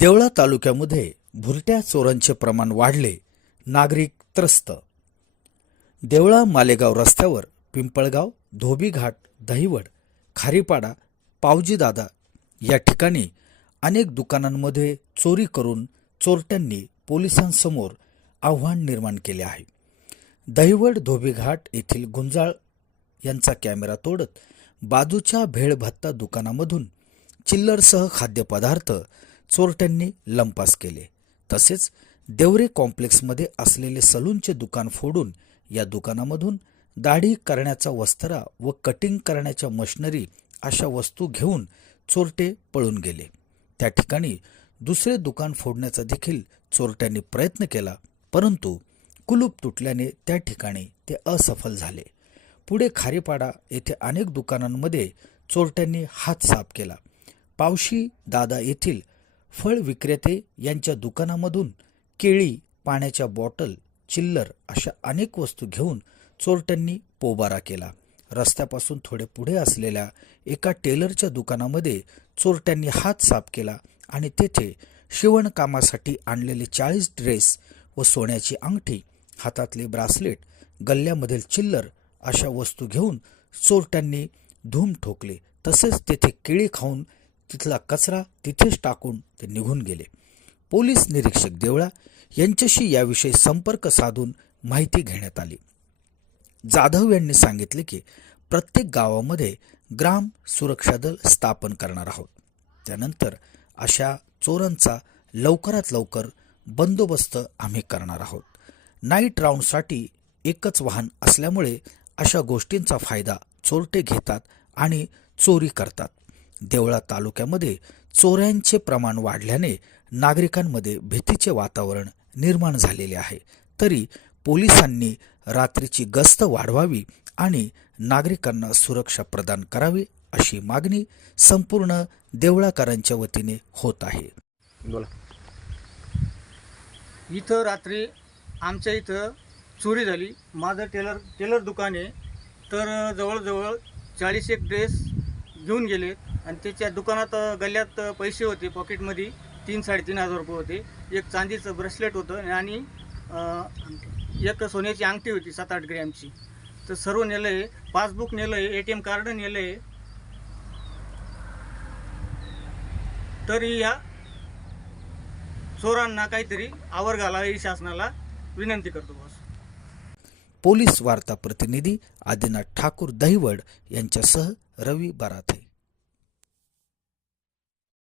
देवळा तालुक्यामध्ये भुरट्या चोरांचे प्रमाण वाढले नागरिक त्रस्त. देवळा मालेगाव रस्त्यावर पिंपळगाव धोबीघाट दहिवड खारीपाडा पावजीदादा या ठिकाणी अनेक दुकानांमध्ये चोरी करून चोरट्यांनी पोलिसांसमोर आव्हान निर्माण केले आहे. दहिवड धोबीघाट येथील गुंजाळ यांचा कॅमेरा तोडत बाजूच्या भेळभत्ता दुकानामधून चिल्लरसह खाद्यपदार्थ चोरट्यांनी लंपास केले. तसेच देवरे कॉम्प्लेक्समध्ये असलेले सलूनचे दुकान फोडून या दुकानामधून दाढी करण्याचा वस्त्रा व कटिंग करण्याच्या मशिनरी अशा वस्तू घेऊन चोरटे पळून गेले. त्या ठिकाणी दुसरे दुकान फोडण्याचा देखील चोरट्यांनी प्रयत्न केला परंतु कुलूप तुटल्याने त्या ठिकाणी ते असफल झाले. पुढे खारीपाडा येथे अनेक दुकानांमध्ये चोरट्यांनी हात साफ केला. पावशी दादा येथील फळ विक्रेते यांच्या दुकानामधून केळी पाण्याच्या बॉटल चिल्लर अशा अनेक वस्तू घेऊन चोरट्यांनी पोबारा केला. रस्त्यापासून थोडे पुढे असलेल्या एका टेलरच्या दुकानामध्ये चोरट्यांनी हात साफ केला आणि तेथे शिवणकामासाठी आणलेले चाळीस ड्रेस व सोन्याची अंगठी हातातले ब्रासलेट गल्ल्यामधील चिल्लर अशा वस्तू घेऊन चोरट्यांनी धूम ठोकले. तसेच तेथे केळी खाऊन तिथला कचरा तिथेच टाकून ते निघून गेले. पोलीस निरीक्षक देवळा यांच्याशी याविषयी संपर्क साधून माहिती घेण्यात आली. जाधव यांनी सांगितले की प्रत्येक गावामध्ये ग्राम सुरक्षा दल स्थापन करणार आहोत. त्यानंतर अशा चोरांचा लवकरात लवकर बंदोबस्त आम्ही करणार आहोत. नाईट राऊंडसाठी एकच वाहन असल्यामुळे अशा गोष्टींचा फायदा चोरटे घेतात आणि चोरी करतात. देवळा तालुक्यामध्ये चोऱ्यांचे प्रमाण वाढल्याने नागरिकांमध्ये भीतीचे वातावरण निर्माण झालेले आहे. तरी पोलिसांनी रात्रीची गस्त वाढवावी आणि नागरिकांना सुरक्षा प्रदान करावी अशी मागणी संपूर्ण देवळाकरांच्या वतीने होत आहे. बोला. इथं रात्री आमच्या इथं चोरी झाली. माझं टेलर टेलर दुकान आहे. तर जवळजवळ चाळीस एक ड्रेस घेऊन गेले. आणि त्याच्या दुकानात गल्ल्यात पैसे होते पॉकेटमध्ये तीन साडेतीन हजार रुपये होते. एक चांदीचं ब्रेसलेट होतं आणि एक सोन्याची अंगठी होती सात आठ ग्रॅमची. तर सर्व नेलं आहे पासबुक नेलं आहे ए टी एम कार्ड नेलं आहे तरी या चोरांना काहीतरी आवर घालावी शासनाला विनंती करतो बस पोलीस वार्ता प्रतिनिधी आदिनाथ ठाकूर दहिवड यांच्यासह रवी बराथे.